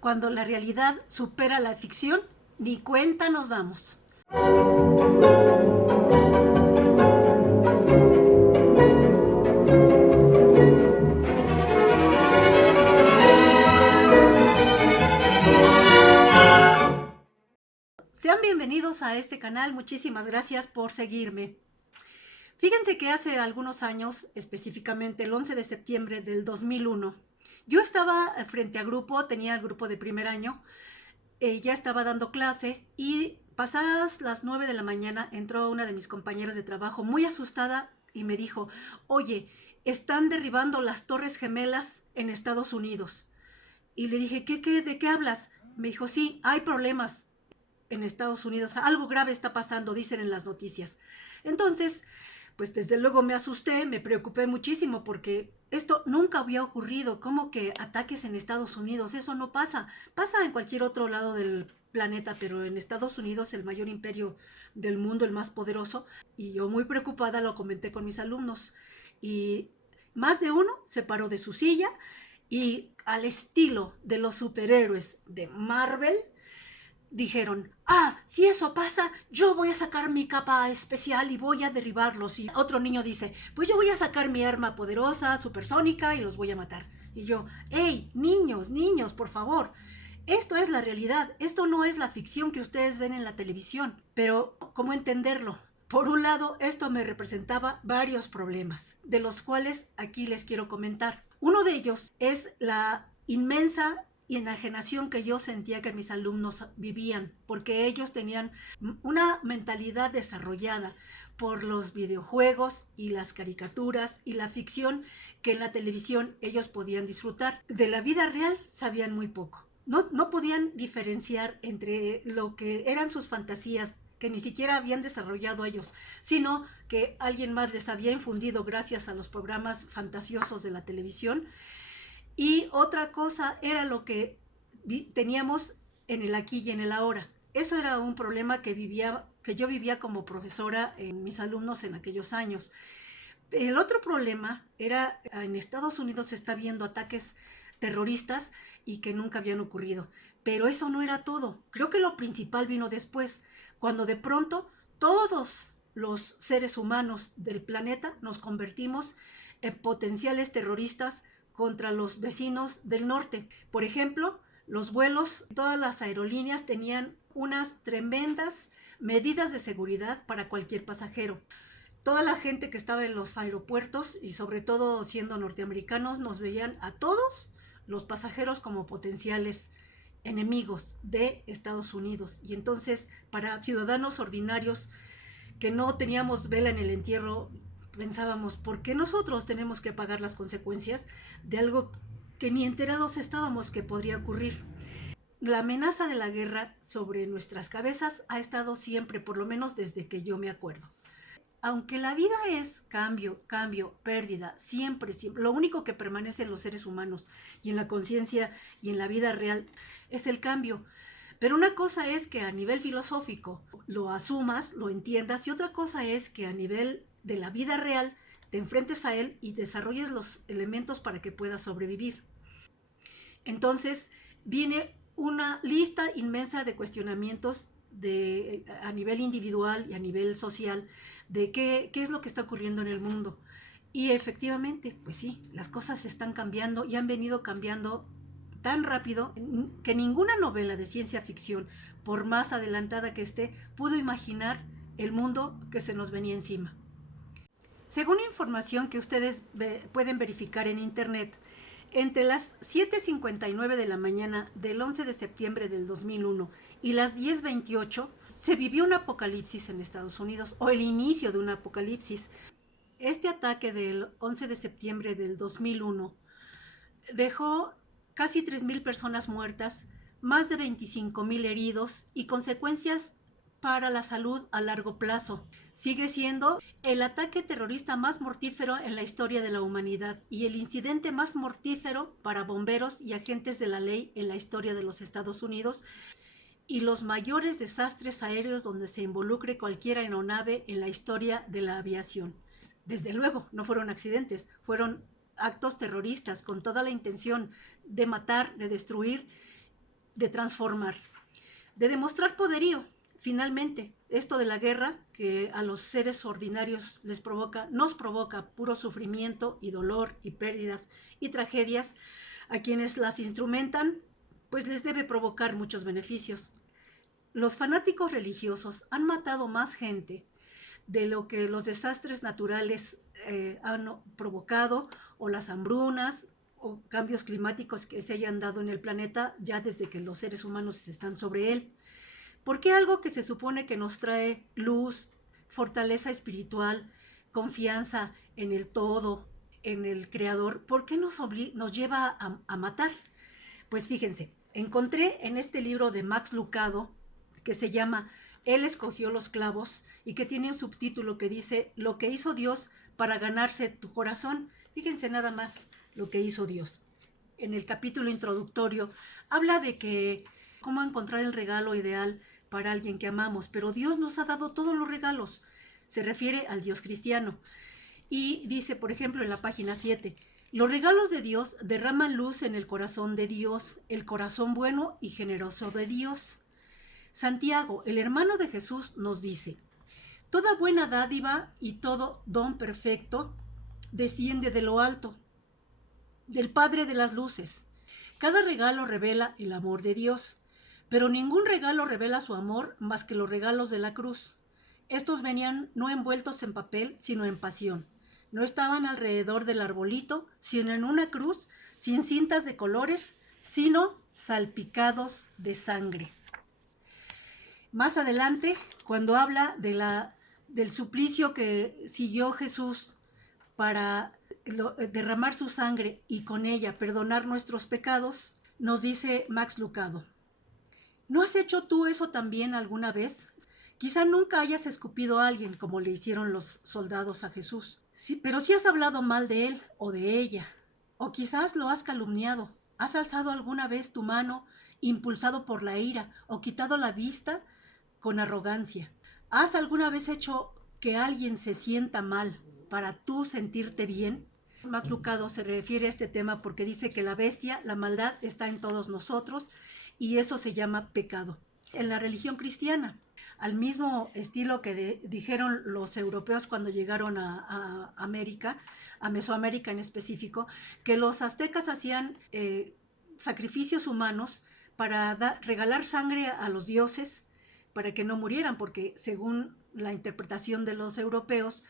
Cuando la realidad supera la ficción, ni cuenta nos damos. Sean bienvenidos a este canal, muchísimas gracias por seguirme. Fíjense que hace algunos años, específicamente el 11 de septiembre del 2001, yo estaba frente a grupo, tenía el grupo de primer año, ya estaba dando clase y pasadas las 9 de la mañana entró una de mis compañeras de trabajo muy asustada y me dijo: oye, están derribando las Torres Gemelas en Estados Unidos. Y le dije: ¿De qué hablas? Me dijo: sí, hay problemas en Estados Unidos, algo grave está pasando, dicen en las noticias. Entonces, pues desde luego me asusté, me preocupé muchísimo porque esto nunca había ocurrido. ¿Cómo que ataques en Estados Unidos? Eso no pasa. Pasa en cualquier otro lado del planeta, pero en Estados Unidos, el mayor imperio del mundo, el más poderoso. Y yo, muy preocupada, lo comenté con mis alumnos. Y más de uno se paró de su silla y, al estilo de los superhéroes de Marvel, dijeron: ah, si eso pasa, yo voy a sacar mi capa especial y voy a derribarlos. Y otro niño dice: pues yo voy a sacar mi arma poderosa, supersónica, y los voy a matar. Y yo: hey, niños, niños, por favor, esto es la realidad, esto no es la ficción que ustedes ven en la televisión. Pero, ¿cómo entenderlo? Por un lado, esto me representaba varios problemas, de los cuales aquí les quiero comentar. Uno de ellos es la inmensa y enajenación que yo sentía que mis alumnos vivían, porque ellos tenían una mentalidad desarrollada por los videojuegos y las caricaturas y la ficción que en la televisión ellos podían disfrutar. De la vida real sabían muy poco. No podían diferenciar entre lo que eran sus fantasías, que ni siquiera habían desarrollado ellos, sino que alguien más les había infundido gracias a los programas fantasiosos de la televisión. Y otra cosa era lo que teníamos en el aquí y en el ahora. Eso era un problema que yo vivía como profesora en mis alumnos en aquellos años. El otro problema era: en Estados Unidos se está viendo ataques terroristas y que nunca habían ocurrido. Pero eso no era todo. Creo que lo principal vino después, cuando de pronto todos los seres humanos del planeta nos convertimos en potenciales terroristas contra los vecinos del norte. Por ejemplo, los vuelos, todas las aerolíneas tenían unas tremendas medidas de seguridad para cualquier pasajero. Toda la gente que estaba en los aeropuertos, y sobre todo siendo norteamericanos, nos veían a todos los pasajeros como potenciales enemigos de Estados Unidos. Y entonces, para ciudadanos ordinarios que no teníamos vela en el entierro, pensábamos: ¿por qué nosotros tenemos que pagar las consecuencias de algo que ni enterados estábamos que podría ocurrir? La amenaza de la guerra sobre nuestras cabezas ha estado siempre, por lo menos desde que yo me acuerdo. Aunque la vida es cambio, cambio, pérdida, siempre, siempre, lo único que permanece en los seres humanos y en la conciencia y en la vida real es el cambio. Pero una cosa es que a nivel filosófico lo asumas, lo entiendas, y otra cosa es que a nivel de la vida real te enfrentes a él y desarrolles los elementos para que puedas sobrevivir. Entonces viene una lista inmensa de cuestionamientos a nivel individual y a nivel social de qué es lo que está ocurriendo en el mundo. Y efectivamente, pues sí, las cosas están cambiando y han venido cambiando tan rápido que ninguna novela de ciencia ficción, por más adelantada que esté, pudo imaginar el mundo que se nos venía encima. Según información que ustedes pueden verificar en internet, entre las 7:59 de la mañana del 11 de septiembre del 2001 y las 10:28 se vivió un apocalipsis en Estados Unidos, o el inicio de un apocalipsis. Este ataque del 11 de septiembre del 2001 dejó casi 3,000 personas muertas, más de 25,000 heridos y consecuencias para la salud a largo plazo. Sigue siendo el ataque terrorista más mortífero en la historia de la humanidad y el incidente más mortífero para bomberos y agentes de la ley en la historia de los Estados Unidos, y los mayores desastres aéreos donde se involucre cualquier aeronave en la historia de la aviación. Desde luego, no fueron accidentes, fueron actos terroristas con toda la intención de matar, de destruir de transformar, de demostrar poderío. Finalmente, esto de la guerra que a los seres ordinarios nos provoca puro sufrimiento y dolor y pérdidas y tragedias, a quienes las instrumentan, pues les debe provocar muchos beneficios. Los fanáticos religiosos han matado más gente de lo que los desastres naturales han provocado, o las hambrunas, o cambios climáticos que se hayan dado en el planeta ya desde que los seres humanos están sobre él. ¿Por qué algo que se supone que nos trae luz, fortaleza espiritual, confianza en el todo, en el Creador, por qué nos lleva a matar? Pues fíjense, encontré en este libro de Max Lucado, que se llama Él escogió los clavos, y que tiene un subtítulo que dice Lo que hizo Dios para ganarse tu corazón. Fíjense nada más lo que hizo Dios. En el capítulo introductorio habla de que cómo encontrar el regalo ideal para alguien que amamos, pero Dios nos ha dado todos los regalos. Se refiere al Dios cristiano. Y dice, por ejemplo, en la página 7, los regalos de Dios derraman luz en el corazón de Dios, el corazón bueno y generoso de Dios. Santiago, el hermano de Jesús, nos dice, toda buena dádiva y todo don perfecto desciende de lo alto, del Padre de las luces. Cada regalo revela el amor de Dios, pero ningún regalo revela su amor más que los regalos de la cruz. Estos venían no envueltos en papel, sino en pasión. No estaban alrededor del arbolito, sino en una cruz, sin cintas de colores, sino salpicados de sangre. Más adelante, cuando habla del suplicio que siguió Jesús para derramar su sangre y con ella perdonar nuestros pecados, nos dice Max Lucado, ¿no has hecho tú eso también alguna vez? Quizá nunca hayas escupido a alguien como le hicieron los soldados a Jesús, sí, pero sí has hablado mal de él o de ella, o quizás lo has calumniado. ¿Has alzado alguna vez tu mano impulsado por la ira o quitado la vista con arrogancia? ¿Has alguna vez hecho que alguien se sienta mal para tú sentirte bien? Max Lucado se refiere a este tema porque dice que la bestia, la maldad, está en todos nosotros y eso se llama pecado. En la religión cristiana, al mismo estilo que dijeron los europeos cuando llegaron a América, a Mesoamérica en específico, que los aztecas hacían sacrificios humanos para regalar sangre a los dioses para que no murieran, porque según la interpretación de los europeos,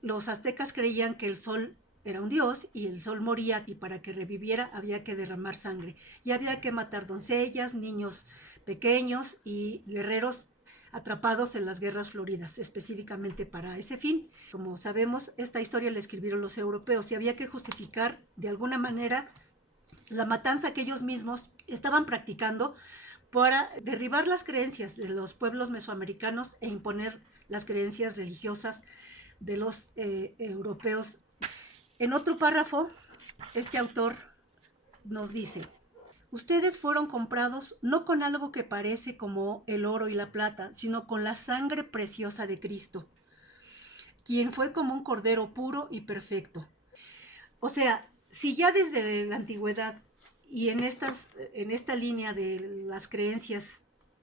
los aztecas creían que el sol era un dios y el sol moría, y para que reviviera había que derramar sangre y había que matar doncellas, niños pequeños y guerreros atrapados en las guerras floridas, específicamente para ese fin. Como sabemos, esta historia la escribieron los europeos y había que justificar de alguna manera la matanza que ellos mismos estaban practicando para derribar las creencias de los pueblos mesoamericanos e imponer las creencias religiosas de los europeos. En otro párrafo, este autor nos dice, ustedes fueron comprados no con algo que parece como el oro y la plata, sino con la sangre preciosa de Cristo, quien fue como un cordero puro y perfecto. O sea, si ya desde la antigüedad y en esta línea de las creencias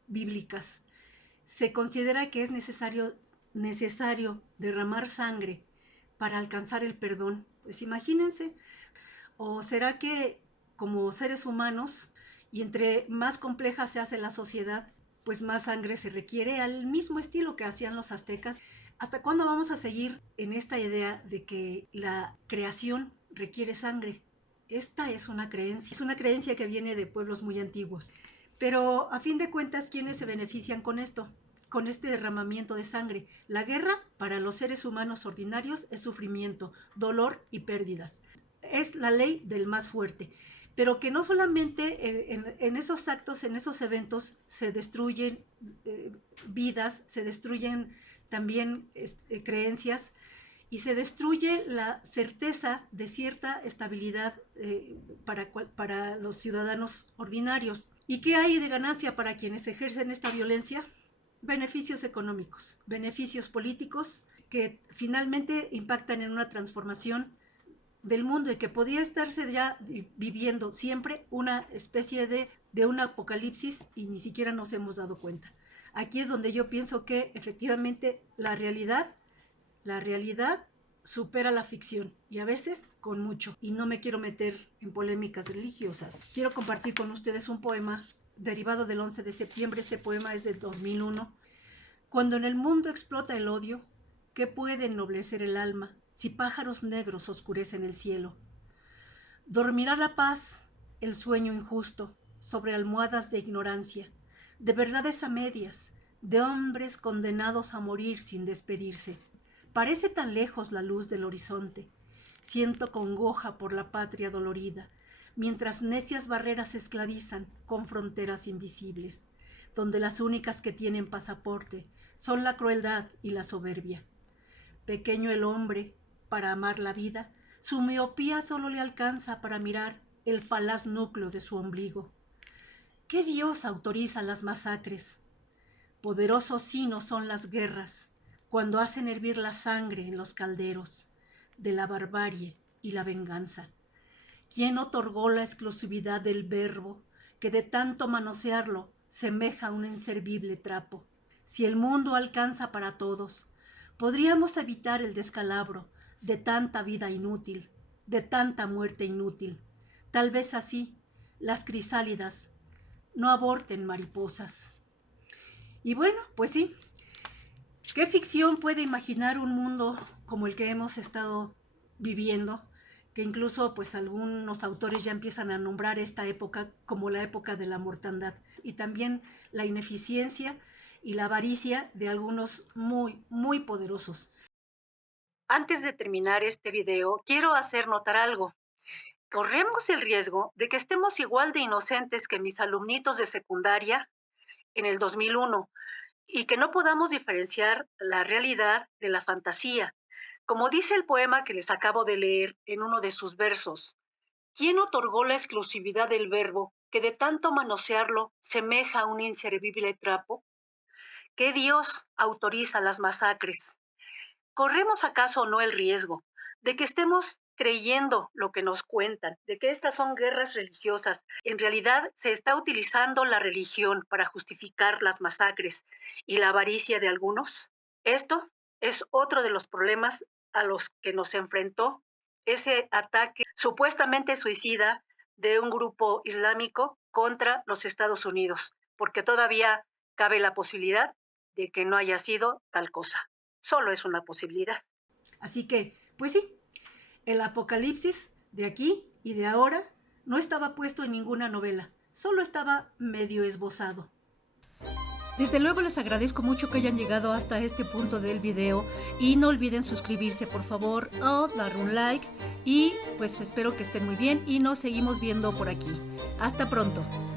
bíblicas se considera que es necesario derramar sangre para alcanzar el perdón, pues imagínense. ¿O será que como seres humanos, y entre más compleja se hace la sociedad, pues más sangre se requiere, al mismo estilo que hacían los aztecas? ¿Hasta cuándo vamos a seguir en esta idea de que la creación requiere sangre? Esta es una creencia que viene de pueblos muy antiguos. Pero a fin de cuentas, ¿quiénes se benefician con esto? Con este derramamiento de sangre. La guerra para los seres humanos ordinarios es sufrimiento, dolor y pérdidas. Es la ley del más fuerte, pero que no solamente en esos actos, en esos eventos se destruyen vidas, se destruyen también creencias y se destruye la certeza de cierta estabilidad para los ciudadanos ordinarios. ¿Y qué hay de ganancia para quienes ejercen esta violencia? Beneficios económicos, beneficios políticos que finalmente impactan en una transformación del mundo y que podría estarse ya viviendo siempre una especie de de un apocalipsis y ni siquiera nos hemos dado cuenta. Aquí es donde yo pienso que efectivamente la realidad supera la ficción y a veces con mucho. Y no me quiero meter en polémicas religiosas. Quiero compartir con ustedes un poema derivado del 11 de septiembre. Este poema es del 2001. Cuando en el mundo explota el odio, ¿qué puede ennoblecer el alma si pájaros negros oscurecen el cielo? Dormirá la paz, el sueño injusto, sobre almohadas de ignorancia, de verdades a medias, de hombres condenados a morir sin despedirse. Parece tan lejos la luz del horizonte. Siento congoja por la patria dolorida, mientras necias barreras esclavizan con fronteras invisibles, donde las únicas que tienen pasaporte son la crueldad y la soberbia. Pequeño el hombre, para amar la vida, su miopía solo le alcanza para mirar el falaz núcleo de su ombligo. ¿Qué Dios autoriza las masacres? Poderosos sinos son las guerras, cuando hacen hervir la sangre en los calderos de la barbarie y la venganza. ¿Quién otorgó la exclusividad del verbo, que de tanto manosearlo semeja a un inservible trapo? Si el mundo alcanza para todos, podríamos evitar el descalabro de tanta vida inútil, de tanta muerte inútil. Tal vez así las crisálidas no aborten mariposas. Y bueno, pues sí, ¿qué ficción puede imaginar un mundo como el que hemos estado viviendo? Que incluso pues algunos autores ya empiezan a nombrar esta época como la época de la mortandad y también la ineficiencia y la avaricia de algunos muy poderosos. Antes de terminar este video, quiero hacer notar algo. Corremos el riesgo de que estemos igual de inocentes que mis alumnitos de secundaria en el 2001 y que no podamos diferenciar la realidad de la fantasía. Como dice el poema que les acabo de leer en uno de sus versos, ¿quién otorgó la exclusividad del verbo que de tanto manosearlo semeja a un inservible trapo? ¿Qué Dios autoriza las masacres? ¿Corremos acaso no el riesgo de que estemos creyendo lo que nos cuentan, de que estas son guerras religiosas? En realidad se está utilizando la religión para justificar las masacres y la avaricia de algunos. Esto es otro de los problemas a los que nos enfrentó ese ataque supuestamente suicida de un grupo islámico contra los Estados Unidos, porque todavía cabe la posibilidad de que no haya sido tal cosa. Solo es una posibilidad. Así que, pues sí, el apocalipsis de aquí y de ahora no estaba puesto en ninguna novela, solo estaba medio esbozado. Desde luego les agradezco mucho que hayan llegado hasta este punto del video y no olviden suscribirse por favor o dar un like y pues espero que estén muy bien y nos seguimos viendo por aquí. Hasta pronto.